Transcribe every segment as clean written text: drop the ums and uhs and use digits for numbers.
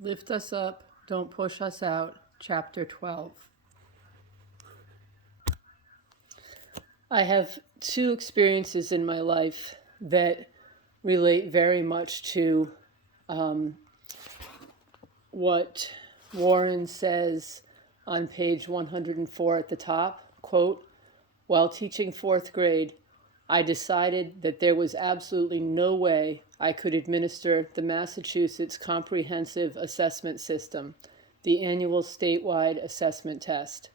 Lift us up, don't push us out, Chapter 12. I have two experiences in my life that relate very much to what Warren says on page 104 at the top. Quote, "While teaching fourth grade, I decided that there was absolutely no way I could administer the Massachusetts Comprehensive Assessment System, the annual statewide assessment test.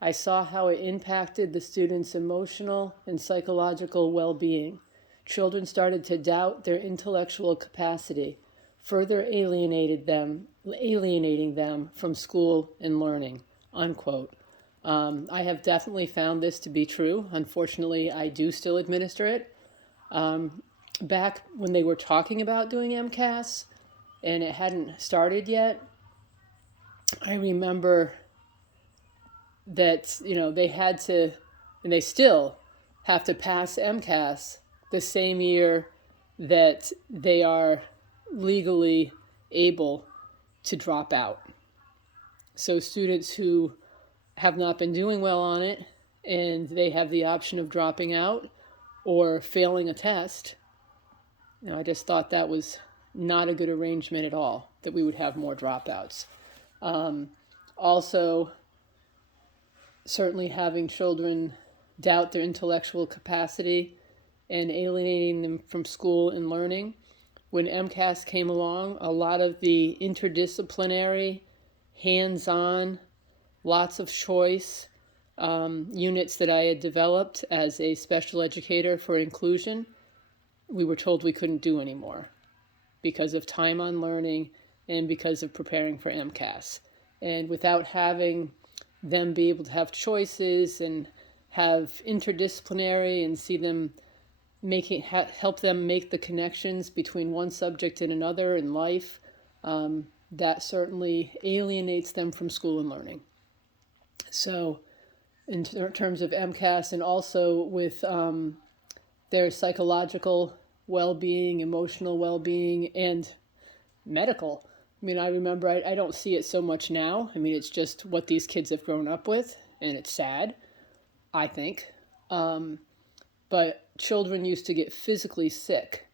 I saw how it impacted the students' emotional and psychological well-being. Children started to doubt their intellectual capacity, further alienating them from school and learning," unquote. I have definitely found this to be true. Unfortunately, I do still administer it. Back when they were talking about doing MCAS and it hadn't started yet, I remember that, they had to, and they still have to pass MCAS the same year that they are legally able to drop out. So students who have not been doing well on it and they have the option of dropping out or failing a test, I just thought that was not a good arrangement at all, that we would have more dropouts. Also, certainly having children doubt their intellectual capacity and alienating them from school and learning. When MCAS came along, a lot of the interdisciplinary, hands-on, lots of choice units that I had developed as a special educator for inclusion, we were told we couldn't do anymore because of time on learning and because of preparing for MCAS. And without having them be able to have choices and have interdisciplinary and see them help them make the connections between one subject and another in life, that certainly alienates them from school and learning. So in terms of MCAS and also with their psychological well-being, emotional well-being, and medical. I remember, I don't see it so much now. It's just what these kids have grown up with, and it's sad, I think. But children used to get physically sick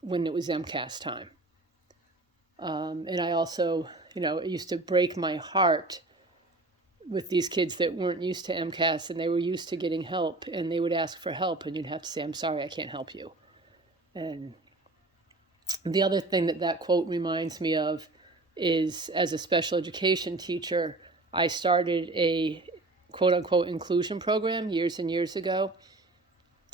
when it was MCAS time. And I also, it used to break my heart with these kids that weren't used to MCAS and they were used to getting help, and they would ask for help and you'd have to say, "I'm sorry, I can't help you." And the other thing that quote reminds me of is, as a special education teacher, I started a quote unquote inclusion program years and years ago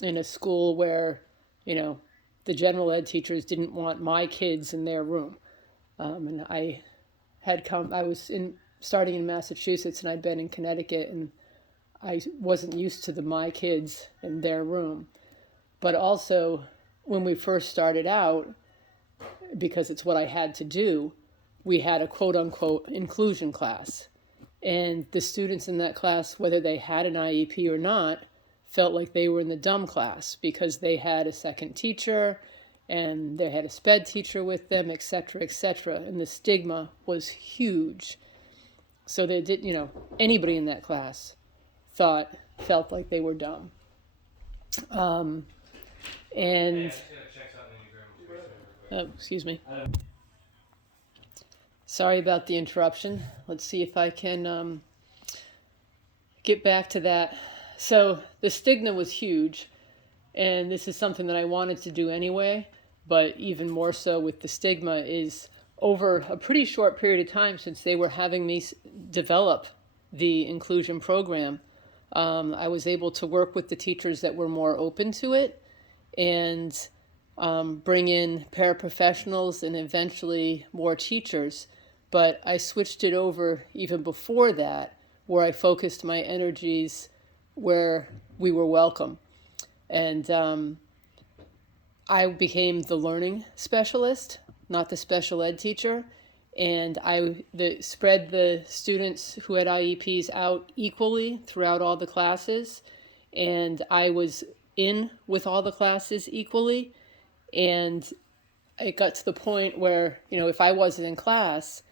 in a school where, the general ed teachers didn't want my kids in their room. And I was starting in Massachusetts and I'd been in Connecticut, and I wasn't used to my kids in their room. But also, when we first started out, because it's what I had to do, we had a quote unquote inclusion class. And the students in that class, whether they had an IEP or not, felt like they were in the dumb class because they had a second teacher and they had a sped teacher with them, etc., etc. And the stigma was huge. So they did, anybody in that class felt like they were dumb. Excuse me. Sorry about the interruption. Let's see if I can get back to that. So the stigma was huge, and this is something that I wanted to do anyway, but even more so with the stigma is over a pretty short period of time since they were having me develop the inclusion program, I was able to work with the teachers that were more open to it and bring in paraprofessionals and eventually more teachers. But I switched it over even before that, where I focused my energies where we were welcome. And I became the learning specialist, not the special ed teacher. And I spread the students who had IEPs out equally throughout all the classes. And I was in with all the classes equally. And it got to the point where, if I wasn't in class,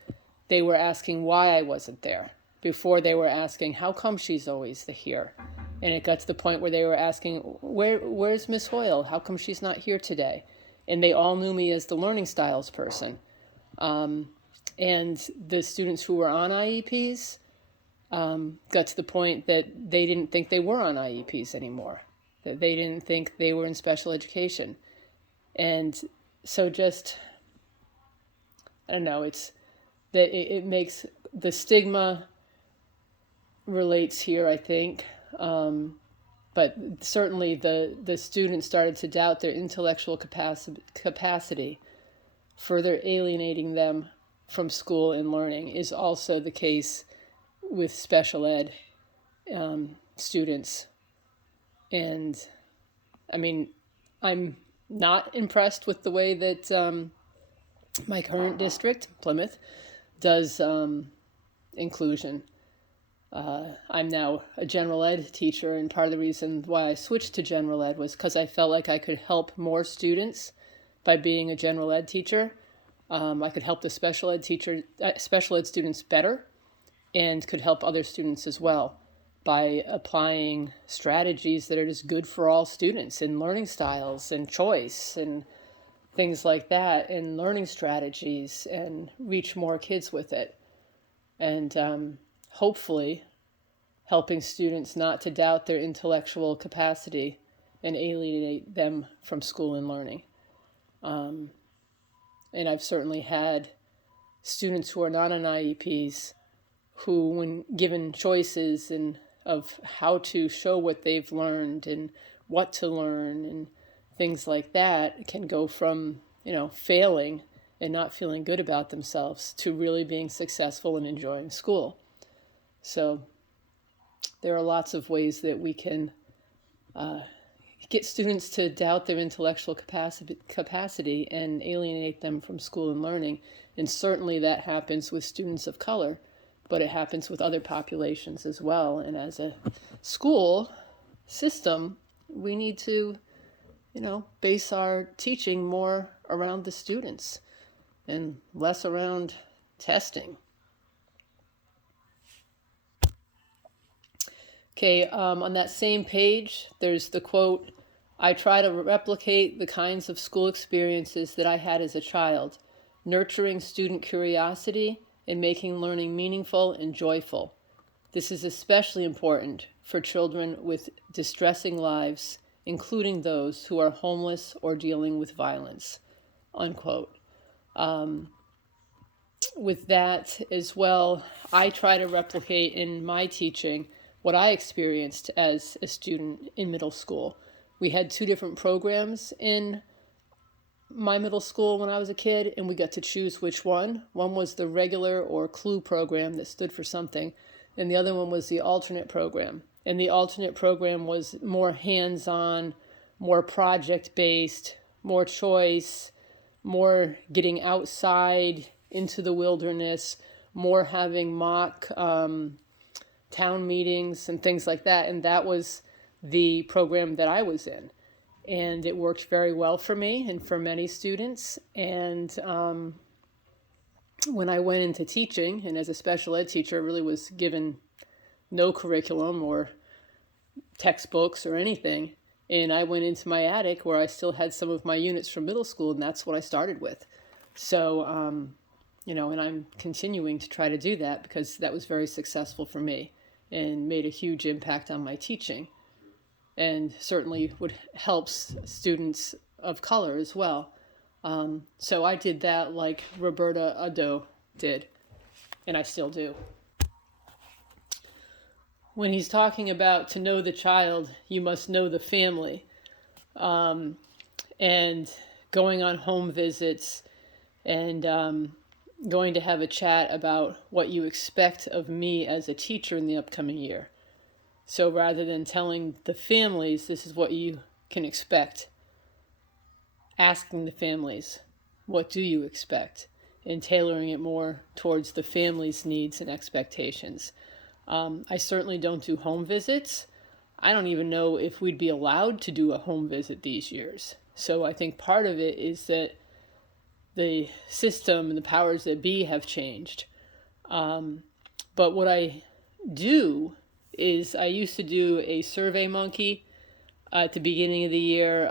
they were asking why I wasn't there. Before they were asking, how come she's always here? And it got to the point where they were asking, where's Miss Hoyle? How come she's not here today? And they all knew me as the learning styles person. And the students who were on IEPs got to the point that they didn't think they were on IEPs anymore, that they didn't think they were in special education. And so just, I don't know, it's that it makes the stigma relates here, I think. But certainly the students started to doubt their intellectual capacity, further alienating them from school and learning is also the case with special ed students. And I mean, I'm not impressed with the way that my current district, Plymouth, does inclusion. I'm now a general ed teacher, and part of the reason why I switched to general ed was because I felt like I could help more students by being a general ed teacher. I could help the special ed students better, and could help other students as well by applying strategies that are just good for all students in learning styles and choice and things like that, and learning strategies, and reach more kids with it. And hopefully helping students not to doubt their intellectual capacity and alienate them from school and learning. And I've certainly had students who are not on IEPs who, when given choices and of how to show what they've learned and what to learn and things like that, can go from, failing and not feeling good about themselves to really being successful and enjoying school. So there are lots of ways that we can get students to doubt their intellectual capacity and alienate them from school and learning. And certainly that happens with students of color, but it happens with other populations as well. And as a school system, we need to, base our teaching more around the students and less around testing. Okay, on that same page, there's the quote, "I try to replicate the kinds of school experiences that I had as a child, nurturing student curiosity and making learning meaningful and joyful. This is especially important for children with distressing lives, including those who are homeless or dealing with violence," unquote. With that as well, I try to replicate in my teaching what I experienced as a student in middle school. We had 2 different programs in my middle school when I was a kid, and we got to choose which one. One was the regular or CLUE program that stood for something, and the other one was the alternate program. And the alternate program was more hands-on, more project-based, more choice, more getting outside into the wilderness, more having mock town meetings and things like that. And that was the program that I was in. And it worked very well for me and for many students. And when I went into teaching, and as a special ed teacher, I really was given no curriculum or textbooks or anything. And I went into my attic where I still had some of my units from middle school, and that's what I started with. So, and I'm continuing to try to do that because that was very successful for me and made a huge impact on my teaching, and certainly would help students of color as well. So I did that like Roberta Addo did, and I still do. When he's talking about to know the child, you must know the family, and going on home visits and going to have a chat about what you expect of me as a teacher in the upcoming year. So rather than telling the families, this is what you can expect, asking the families, what do you expect? And tailoring it more towards the family's needs and expectations. I certainly don't do home visits. I don't even know if we'd be allowed to do a home visit these years. So I think part of it is that the system and the powers that be have changed. But what I do is I used to do a Survey Monkey at the beginning of the year,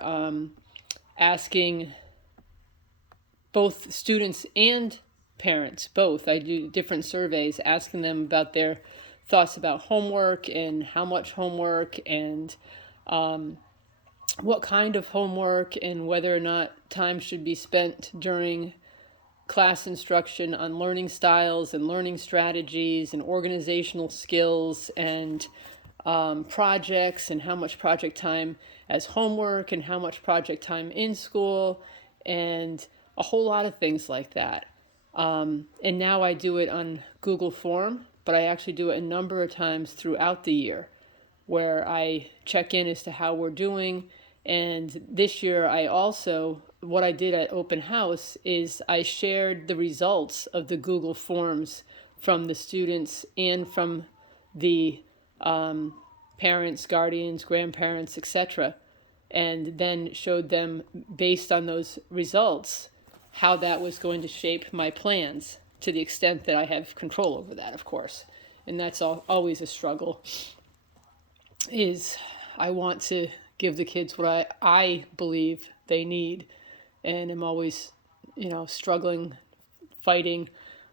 asking both students and parents, both. I do different surveys asking them about their thoughts about homework and how much homework and what kind of homework and whether or not time should be spent during class instruction on learning styles and learning strategies and organizational skills and projects, and how much project time as homework and how much project time in school, and a whole lot of things like that. And now I do it on Google Form, but I actually do it a number of times throughout the year where I check in as to how we're doing. And this year I also, what I did at Open House is I shared the results of the Google Forms from the students and from the parents, guardians, grandparents, etc., and then showed them, based on those results, how that was going to shape my plans, to the extent that I have control over that, of course. And that's always a struggle, is I want to give the kids what I believe they need, and I'm always, struggling, fighting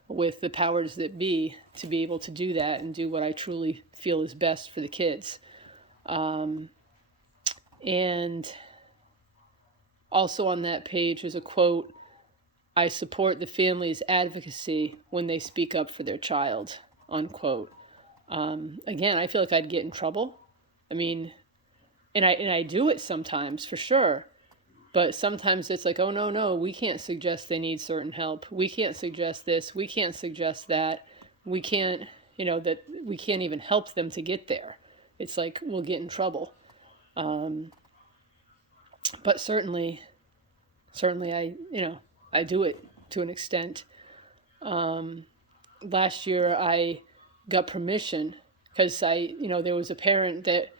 with the powers that be to be able to do that and do what I truly feel is best for the kids. And also on that page is a quote: "I support the family's advocacy when they speak up for their child," unquote. Again, I feel like I'd get in trouble. I mean, and I do it sometimes, for sure. But sometimes it's like, oh, no, we can't suggest they need certain help. We can't suggest this. We can't suggest that. We can't, that we can't even help them to get there. It's like, we'll get in trouble. But certainly I do it to an extent. Last year I got permission because there was a parent that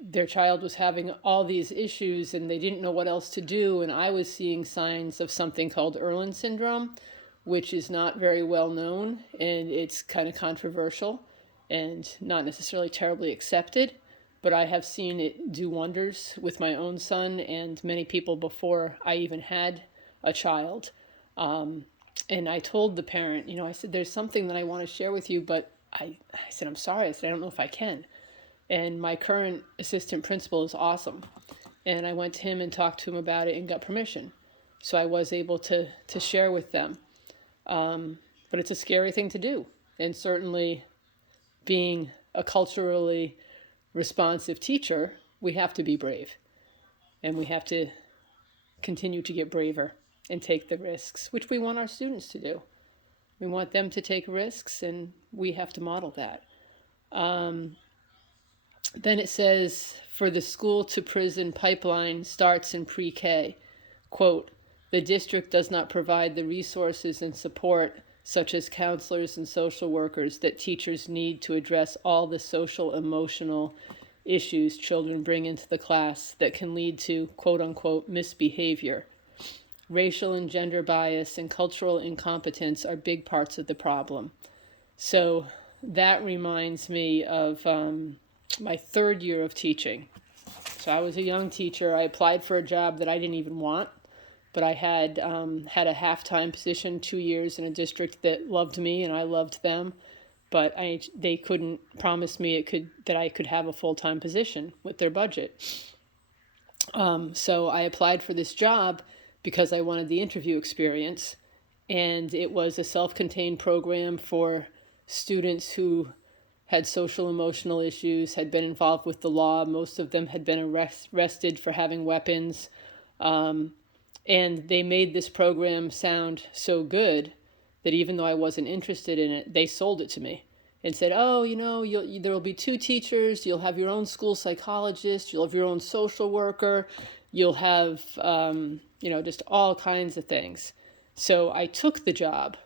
their child was having all these issues and they didn't know what else to do. And I was seeing signs of something called Irlen syndrome, which is not very well known, and it's kind of controversial and not necessarily terribly accepted. But I have seen it do wonders with my own son and many people before I even had a child. And I told the parent, I said, there's something that I want to share with you, but I said, I'm sorry. I said, I don't know if I can. And my current assistant principal is awesome. And I went to him and talked to him about it and got permission. So I was able to share with them. But it's a scary thing to do. And certainly being a culturally responsive teacher, we have to be brave. And we have to continue to get braver and take the risks, which we want our students to do. We want them to take risks, and we have to model that. Then it says, for the school to prison pipeline starts in pre-K. Quote, "The district does not provide the resources and support, such as counselors and social workers, that teachers need to address all the social, emotional issues children bring into the class that can lead to, quote unquote, misbehavior. Racial and gender bias and cultural incompetence are big parts of the problem." So that reminds me of my third year of teaching. So I was a young teacher. I applied for a job that I didn't even want, but I had had a half-time position 2 years in a district that loved me and I loved them, but they couldn't promise me that I could have a full-time position with their budget. So I applied for this job because I wanted the interview experience, and it was a self-contained program for students who had social emotional issues, had been involved with the law. Most of them had been arrested for having weapons. And they made this program sound so good that even though I wasn't interested in it, they sold it to me and said, oh, there will be 2 teachers, you'll have your own school psychologist, you'll have your own social worker, you'll have, just all kinds of things. So I took the job,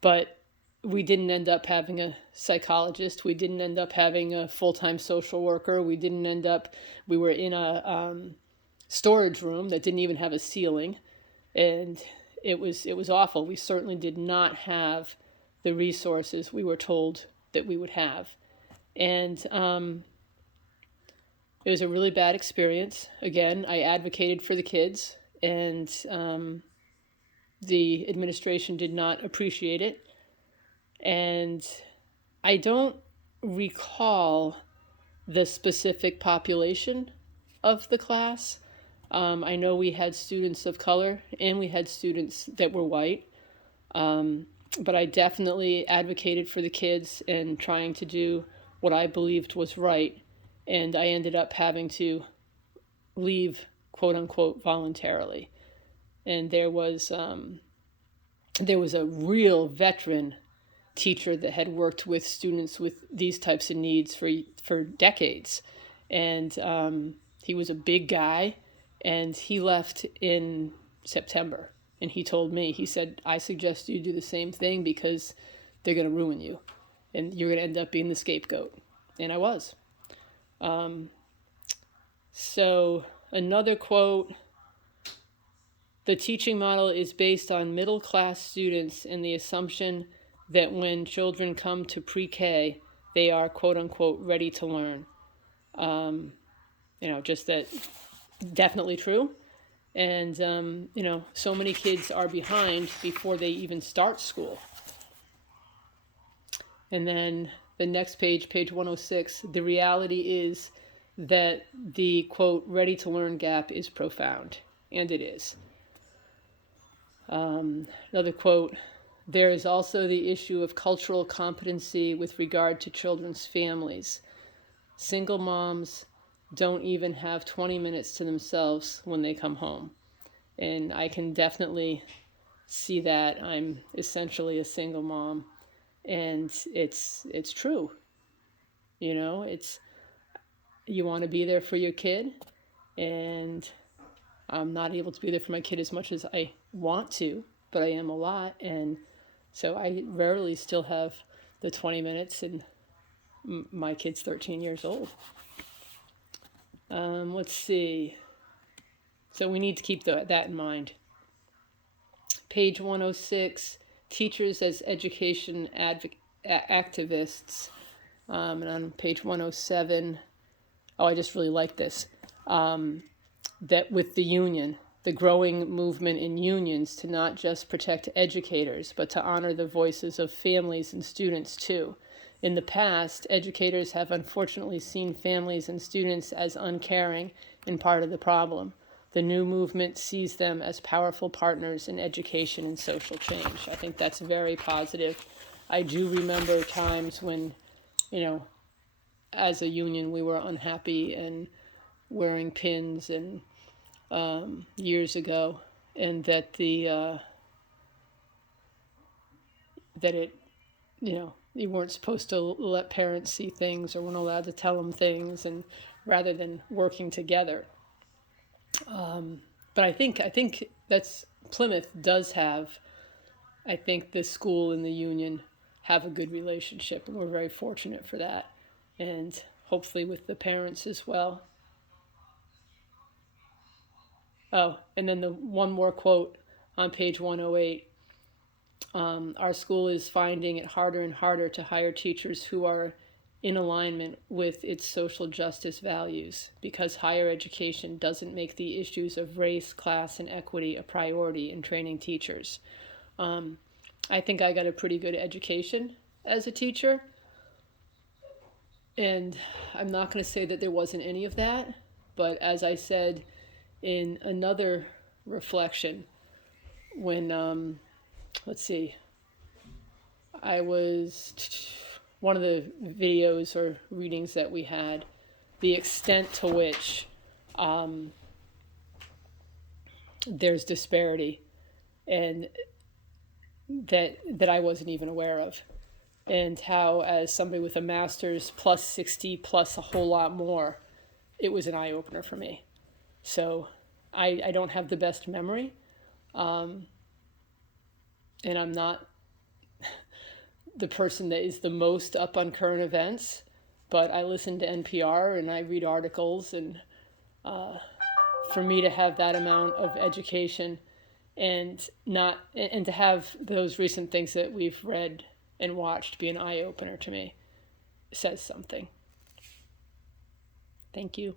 but we didn't end up having a psychologist. We didn't end up having a full-time social worker. We were in a storage room that didn't even have a ceiling. And it was awful. We certainly did not have the resources we were told that we would have. And it was a really bad experience. Again, I advocated for the kids, and the administration did not appreciate it. And I don't recall the specific population of the class. I know we had students of color and we had students that were white. But I definitely advocated for the kids and trying to do what I believed was right. And I ended up having to leave, quote unquote, voluntarily. And there was a real veteran teacher that had worked with students with these types of needs for decades. And he was a big guy, and he left in September. And he told me, he said, I suggest you do the same thing because they're going to ruin you. And you're going to end up being the scapegoat. And I was. So another quote, the teaching model is based on middle class students and the assumption that when children come to pre-K, they are quote unquote ready to learn. Just that, definitely true. And, so many kids are behind before they even start school. And then the next page, page 106, the reality is that the, quote, ready to learn gap is profound. And it is. Another quote, there is also the issue of cultural competency with regard to children's families. Single moms don't even have 20 minutes to themselves when they come home. And I can definitely see that. I'm essentially a single mom, and it's true. You want to be there for your kid, and I'm not able to be there for my kid as much as I want to, but I am a lot, and so I rarely still have the 20 minutes, and my kid's 13 years old. Let's see. So we need to keep that in mind. Page 106, teachers as education activists. And on page 107, I just really like this. That with the union, the growing movement in unions to not just protect educators, but to honor the voices of families and students too. In the past, educators have unfortunately seen families and students as uncaring and part of the problem. The new movement sees them as powerful partners in education and social change. I think that's very positive. I do remember times when, as a union, we were unhappy and wearing pins and years ago, and that you weren't supposed to let parents see things or weren't allowed to tell them things, and rather than working together. But I think that's Plymouth does have. I think the school and the union have a good relationship, and we're very fortunate for that, and hopefully with the parents as well. Oh, and then the one more quote on page 108. Our school is finding it harder and harder to hire teachers who are in alignment with its social justice values because higher education doesn't make the issues of race, class, and equity a priority in training teachers. I think I got a pretty good education as a teacher, and I'm not going to say that there wasn't any of that, but as I said in another reflection, when, I was, one of the videos or readings that we had, the extent to which there's disparity and that I wasn't even aware of, and how as somebody with a master's plus 60 plus a whole lot more, it was an eye-opener for me. So I don't have the best memory, and I'm not the person that is the most up on current events, but I listen to NPR and I read articles, and for me to have that amount of education and to have those recent things that we've read and watched be an eye-opener to me says something. Thank you.